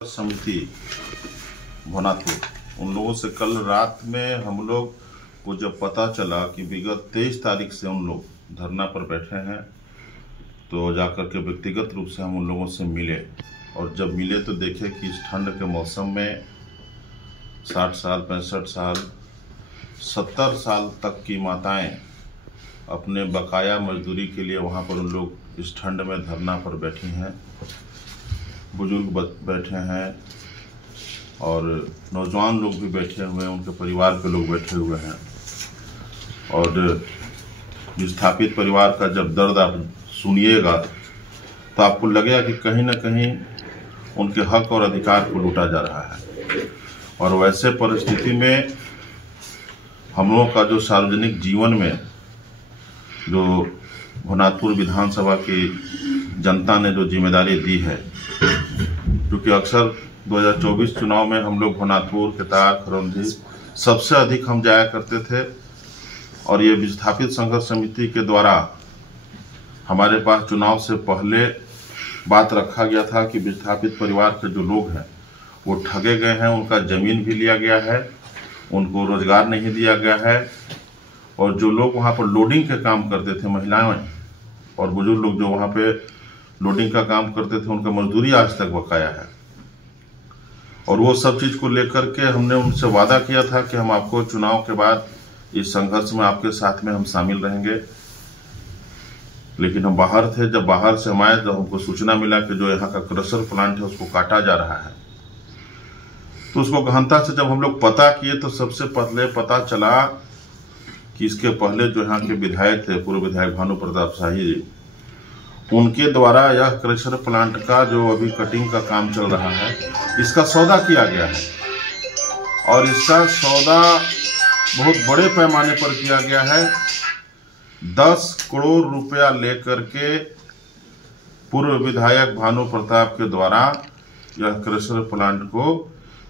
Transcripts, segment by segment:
समिति भोनापुर उन लोगों से कल रात में हम लोग को जब पता चला कि विगत 23 तारीख से उन लोग धरना पर बैठे हैं, तो जाकर के व्यक्तिगत रूप से हम उन लोगों से मिले। और जब मिले तो देखे कि इस ठंड के मौसम में 60 साल 65 साल 70 साल तक की माताएं अपने बकाया मजदूरी के लिए वहां पर उन लोग इस ठंड में धरना पर बैठी हैं। बुजुर्ग बैठे हैं और नौजवान लोग भी बैठे हुए हैं, उनके परिवार के लोग बैठे हुए हैं। और विस्थापित परिवार का जब दर्द आप सुनिएगा तो आपको लगेगा कि कहीं ना कहीं उनके हक और अधिकार को लूटा जा रहा है। और वैसे परिस्थिति में हम लोगों का जो सार्वजनिक जीवन में जो भोनापुर विधानसभा की जनता ने जो जिम्मेदारी दी है, क्योंकि अक्सर 2024 चुनाव में हम लोग भोनापुर, केतार, खरौंधी सबसे अधिक हम जाया करते थे। और ये विस्थापित संघर्ष समिति के द्वारा हमारे पास चुनाव से पहले बात रखा गया था कि विस्थापित परिवार के जो लोग हैं वो ठगे गए हैं, उनका जमीन भी लिया गया है, उनको रोजगार नहीं दिया गया है। और जो लोग वहाँ पर लोडिंग के काम करते थे, महिलाएं और बुजुर्ग लोग जो वहाँ पे लोडिंग का काम करते थे, उनका मजदूरी आज तक बकाया है। और वो सब चीज को लेकर के हमने उनसे वादा किया था कि हम आपको चुनाव के बाद इस संघर्ष में आपके साथ में हम शामिल रहेंगे। लेकिन हम बाहर थे, जब बाहर से हम आए तो हमको सूचना मिला कि जो यहाँ का क्रशर प्लांट है उसको काटा जा रहा है। तो उसको गहनता से जब हम लोग पता किए तो सबसे पहले पता चला कि इसके पहले जो यहाँ के विधायक थे, पूर्व विधायक भानु प्रताप शाही जी, उनके द्वारा यह क्रशर प्लांट का जो अभी कटिंग का काम चल रहा है, इसका सौदा किया गया है। और इसका सौदा बहुत बड़े पैमाने पर किया गया है। 10 करोड़ रुपया लेकर के पूर्व विधायक भानु प्रताप के द्वारा यह क्रशर प्लांट को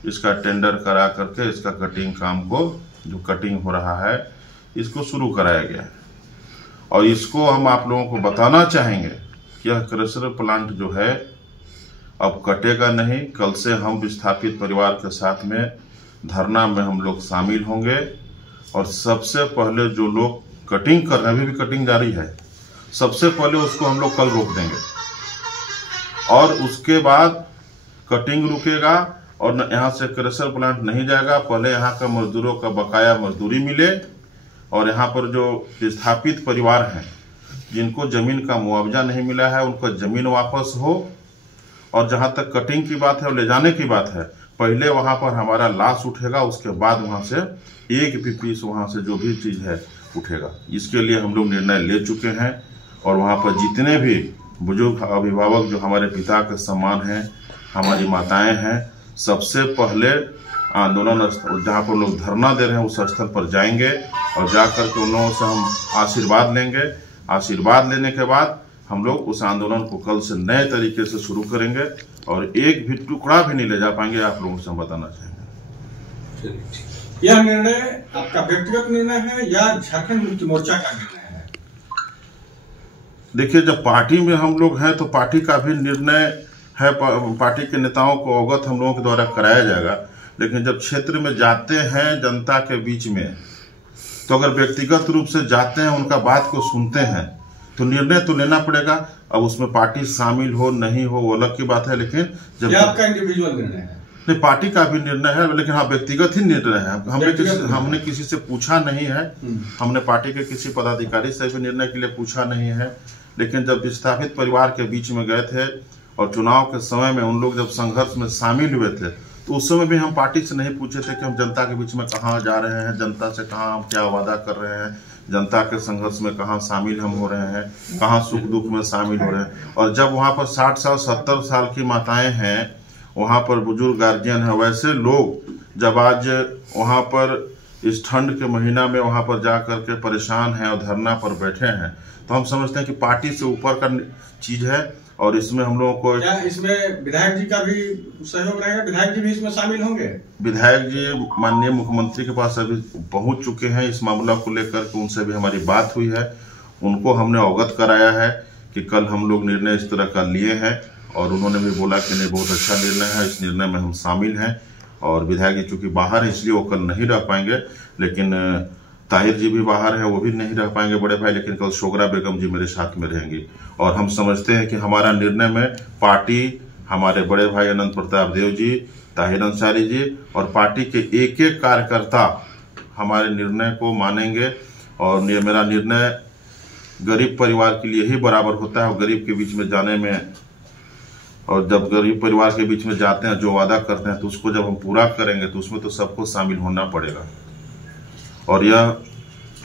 इसका टेंडर करा करके इसका कटिंग काम को, जो कटिंग हो रहा है, इसको शुरू कराया गया है। और इसको हम आप लोगों को बताना चाहेंगे कि यह क्रशर प्लांट जो है अब कटेगा नहीं। कल से हम विस्थापित परिवार के साथ में धरना में हम लोग शामिल होंगे। और सबसे पहले जो लोग कटिंग कर रहे हैं, अभी भी कटिंग जारी है, सबसे पहले उसको हम लोग कल रोक देंगे। और उसके बाद कटिंग रुकेगा और यहाँ से क्रशर प्लांट नहीं जाएगा। पहले यहाँ का मजदूरों का बकाया मजदूरी मिले और यहाँ पर जो विस्थापित परिवार हैं जिनको जमीन का मुआवजा नहीं मिला है, उनको जमीन वापस हो। और जहाँ तक कटिंग की बात है और ले जाने की बात है, पहले वहाँ पर हमारा लाश उठेगा, उसके बाद वहाँ से एक भी पीस वहाँ से जो भी चीज है उठेगा। इसके लिए हम लोग निर्णय ले चुके हैं। और वहाँ पर जितने भी बुजुर्ग अभिभावक जो हमारे पिता के समान हैं, हमारी माताएं हैं, सबसे पहले आंदोलन जहाँ पर लोग धरना दे रहे हैं उस स्थल पर जाएंगे और जाकर के उन लोगों से हम आशीर्वाद लेंगे। आशीर्वाद लेने के बाद हम लोग उस आंदोलन को कल से नए तरीके से शुरू करेंगे और एक भी टुकड़ा भी नहीं ले जा पाएंगे, आप लोगों से हम बताना चाहेंगे। यह निर्णय आपका व्यक्तिगत निर्णय है या झारखंड मुक्ति मोर्चा का निर्णय है? देखिए, जब पार्टी में हम लोग हैं तो पार्टी का भी निर्णय है, पार्टी के नेताओं को अवगत हम लोगों के द्वारा कराया जाएगा। लेकिन जब क्षेत्र में जाते हैं जनता के बीच में, तो अगर व्यक्तिगत रूप से जाते हैं, उनका बात को सुनते हैं, तो निर्णय तो लेना पड़ेगा। अब उसमें पार्टी शामिल हो नहीं हो वो अलग की बात है। लेकिन जब आपका इंडिविजुअल निर्णय है? नहीं, पार्टी का भी निर्णय है, लेकिन हाँ व्यक्तिगत ही निर्णय है। हमने किसी से पूछा नहीं है, हमने पार्टी के किसी पदाधिकारी से भी निर्णय के लिए पूछा नहीं है। लेकिन जब विस्थापित परिवार के बीच में गए थे और चुनाव के समय में उन लोग जब संघर्ष में शामिल हुए थे, तो उस समय भी हम पार्टी से नहीं पूछे थे कि हम जनता के बीच में कहाँ जा रहे हैं, जनता से कहाँ हम क्या वादा कर रहे हैं, जनता के संघर्ष में कहाँ शामिल हम हो रहे हैं, कहाँ सुख दुख में शामिल हो रहे हैं। और जब वहाँ पर 60 साल 70 साल की माताएं हैं, वहाँ पर बुजुर्ग गार्जियन है, वैसे लोग जब आज वहाँ पर इस ठंड के महीना में वहाँ पर जा करके परेशान हैं और धरना पर बैठे हैं, तो हम समझते हैं कि पार्टी से ऊपर का चीज है। और इसमें हम लोगों को क्या इसमें विधायक जी का भी सहयोग रहेगा? विधायक जी भी इसमें शामिल होंगे? विधायक जी माननीय मुख्यमंत्री के पास अभी पहुंच चुके हैं। इस मामला को लेकर के उनसे भी हमारी बात हुई है। उनको हमने अवगत कराया है कि कल हम लोग निर्णय इस तरह का लिए हैं और उन्होंने भी बोला कि नहीं बहुत अच्छा निर्णय है, इस निर्णय में हम शामिल हैं। और विधायक जी चूंकि बाहर है इसलिए वो कल नहीं रह पाएंगे, लेकिन ताहिर जी भी बाहर है, वो भी नहीं रह पाएंगे बड़े भाई, लेकिन कल शोगरा बेगम जी मेरे साथ में रहेंगी। और हम समझते हैं कि हमारा निर्णय में पार्टी, हमारे बड़े भाई अनंत प्रताप देव जी, ताहिर अंसारी जी और पार्टी के एक एक कार्यकर्ता हमारे निर्णय को मानेंगे। और मेरा निर्णय गरीब परिवार के लिए ही बराबर होता है। और गरीब के बीच में जाने में, और जब गरीब परिवार के बीच में जाते हैं, जो वादा करते हैं तो उसको जब हम पूरा करेंगे तो उसमें तो सबको शामिल होना पड़ेगा। और यह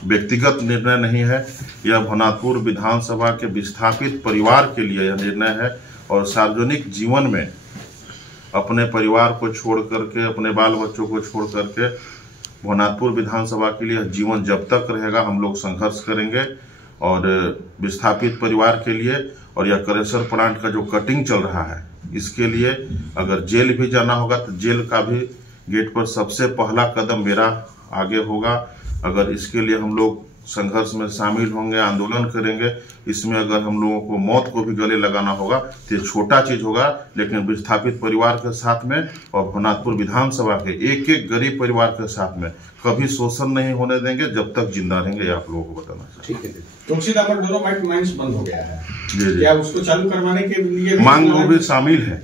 व्यक्तिगत निर्णय नहीं है, यह भवनाथपुर विधानसभा के विस्थापित परिवार के लिए यह निर्णय है। और सार्वजनिक जीवन में अपने परिवार को छोड़ करके, अपने बाल बच्चों को छोड़ करके भवनाथपुर विधानसभा के लिए जीवन जब तक रहेगा हम लोग संघर्ष करेंगे। और विस्थापित परिवार के लिए, और यह क्रेशर प्लांट का जो कटिंग चल रहा है इसके लिए अगर जेल भी जाना होगा तो जेल का भी गेट पर सबसे पहला कदम मेरा आगे होगा। अगर इसके लिए हम लोग संघर्ष में शामिल होंगे, आंदोलन करेंगे, इसमें अगर हम लोगों को मौत को भी गले लगाना होगा तो ये छोटा चीज होगा, लेकिन विस्थापित परिवार के साथ में और भवनाथपुर विधानसभा के एक एक गरीब परिवार के साथ में कभी शोषण नहीं होने देंगे जब तक जिंदा रहेंगे। आप लोगों को बताना चाहिए। ठीक है। तुलसीदाम पर डोलोमाइट माइंस बंद हो गया है, जी। क्या उसको चालू करवाने के लिए मांग वो भी शामिल है,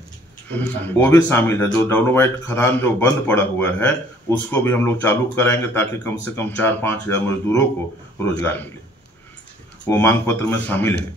वो भी शामिल है। जो डोलोमाइट खदान जो बंद पड़ा हुआ है उसको भी हम लोग चालू कराएंगे ताकि कम से कम 4-5 हजार मजदूरों को रोजगार मिले। वो मांग पत्र में शामिल है।